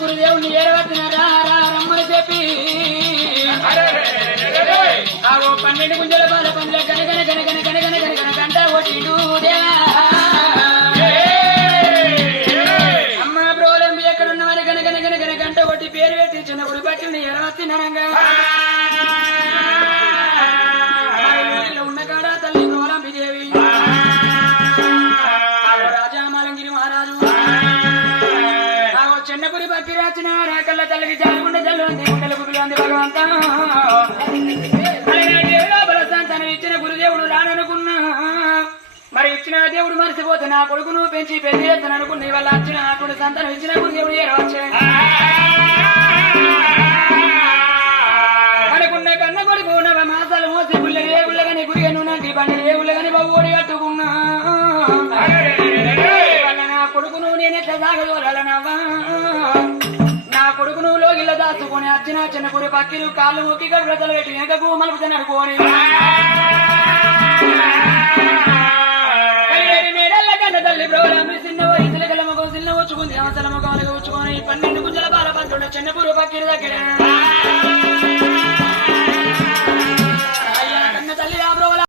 గురుదేవుని ఏరవచ్చిన రమ్మని చెప్పి పన్నెండు గుంజల బాల పండ్ల గనగన గనగన గనగన గనగన గంట ఒకటి అమ్మ ప్రోలంబి ఎక్కడున్నవారి గనగన గణగన గంట ఒకటి పేరు పెట్టించిన గుడి పట్టిన ఎరవత్తినరంగా పక్కి రాచిన కళ్ళ తల్లికి గురులు అంది భగవంత. బలశాంతాన్ని ఇచ్చిన గురుదేవుడు రాననుకున్నా. మరి ఇచ్చిన దేవుడు మరిసిపోతే నా కొడుకును పెంచి పెళ్ళి చేస్తాను అనుకున్న వల్ల వచ్చిన అటువంటి సంతానం ఇచ్చిన గురుదేవుడు ఏ వచ్చే అనుకున్న కన్న కొడుకు నవ మాసాలు మోసి గుళ్ళ బండి ఏ గుళ్ళగని బవ్వోడి కట్టుకున్నా. కొడుకును నేనెట్లా లోగిల్ల దాచుకొని అచ్చిన చిన్న గురి పక్కిలు కాళ్ళు మొక్కి వ్రతలు పెట్టి వెనకకు మలుపు తినడుకోని మేడల్ల కన్న తల్లి బ్రోలమ్మి చిన్న వయసుల గల ముఖం చిన్న వచ్చుకుంది. అవసల ముఖం వచ్చుకొని పన్నెండు గుంజల బాల పంతుడు చిన్న గురు పక్కిలు దగ్గర.